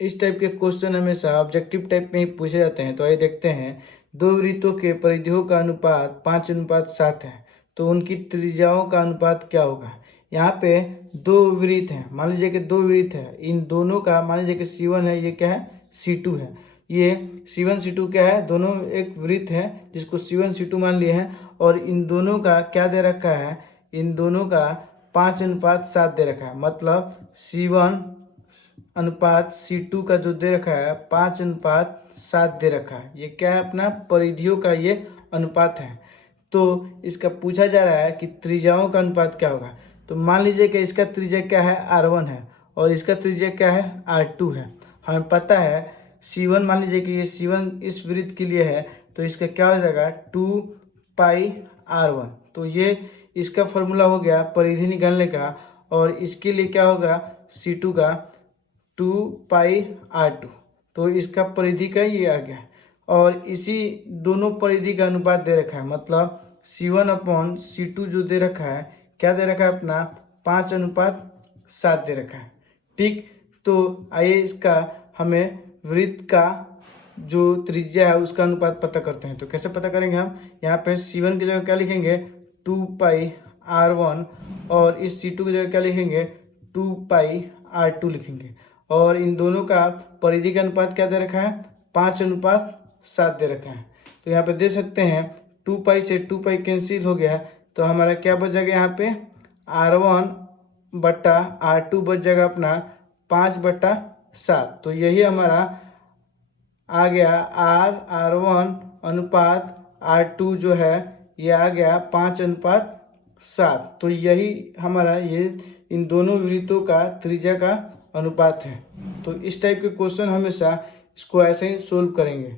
इस टाइप के क्वेश्चन हमेशा ऑब्जेक्टिव टाइप में ही पूछे जाते हैं। तो आइए देखते हैं, दो वृत्तों के परिधियों का अनुपात 5:7 है, तो उनकी त्रिज्याओं का अनुपात क्या होगा। यहाँ पे दो वृत्त हैं, मान लीजिए कि दो वृत्त है, इन दोनों का मान लीजिए कि C1 है, ये क्या है C2 है। ये C1 C2 क्या है, दोनों एक वृत्त है जिसको C1 C2 मान लिए हैं, और इन दोनों का क्या दे रखा है, इन दोनों का 5:7 दे रखा है। मतलब C1 अनुपात C2 का जो दे रखा है 5:7 दे रखा है। ये क्या है, अपना परिधियों का ये अनुपात है। तो इसका पूछा जा रहा है कि त्रिज्याओं का अनुपात क्या होगा। तो मान लीजिए कि इसका त्रिज्या क्या है R1 है, और इसका त्रिज्या क्या है R2 है। हमें पता है C1, मान लीजिए कि ये C1 इस वृत्त के लिए है, तो इसका क्या हो जाएगा 2πr1। तो ये इसका फॉर्मूला हो गया परिधि निकालने का, और इसके लिए क्या होगा C2 का 2πr2। तो इसका परिधि का ये आ गया, और इसी दोनों परिधि का अनुपात दे रखा है। मतलब C1/C2 जो दे रखा है, क्या दे रखा है अपना 5:7 दे रखा है। ठीक, तो आइए इसका हमें वृत्त का जो त्रिज्या है उसका अनुपात पता करते हैं। तो कैसे पता करेंगे हम, यहाँ पे C1 की जगह क्या लिखेंगे 2πr1, और इस C2 की जगह क्या लिखेंगे 2πr2 लिखेंगे, और इन दोनों का परिधि का अनुपात क्या दे रखा है 5:7 दे रखा है। तो यहाँ पे दे सकते हैं 2π से 2π कैंसिल हो गया, तो हमारा क्या बच जाएगा यहाँ पे R1/R2 बच जाएगा अपना 5/7। तो यही हमारा आ गया R1 अनुपात R2 जो है ये आ गया 5:7। तो यही हमारा ये इन दोनों वृत्तों का त्रिज्या का अनुपात है। तो इस टाइप के क्वेश्चन हमेशा इसको ऐसे ही सोल्व करेंगे।